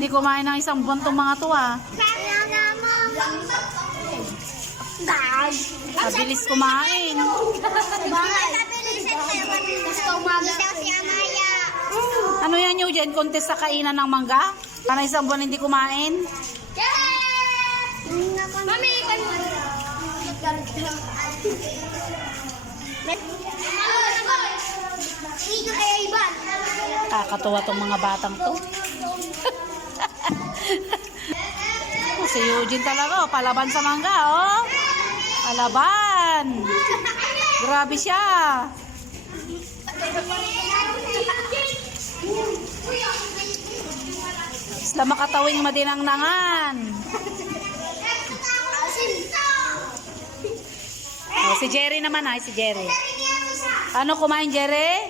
hindi kumain ng isang buwan tong mga to ah. Mabilis kumain. Ano yan yung dyan? Contest sa kainan ng mangga? Para isang buwan hindi kumain? Mami, Kakatuwa tong mga batang to. Si Eugene talaga, oh, palaban sa mangga, oh. Palaban. Grabe siya. Isla makatawing madinang-nangan. Oh, si Jerry naman, ay si Jerry. Ano kumain, Jerry?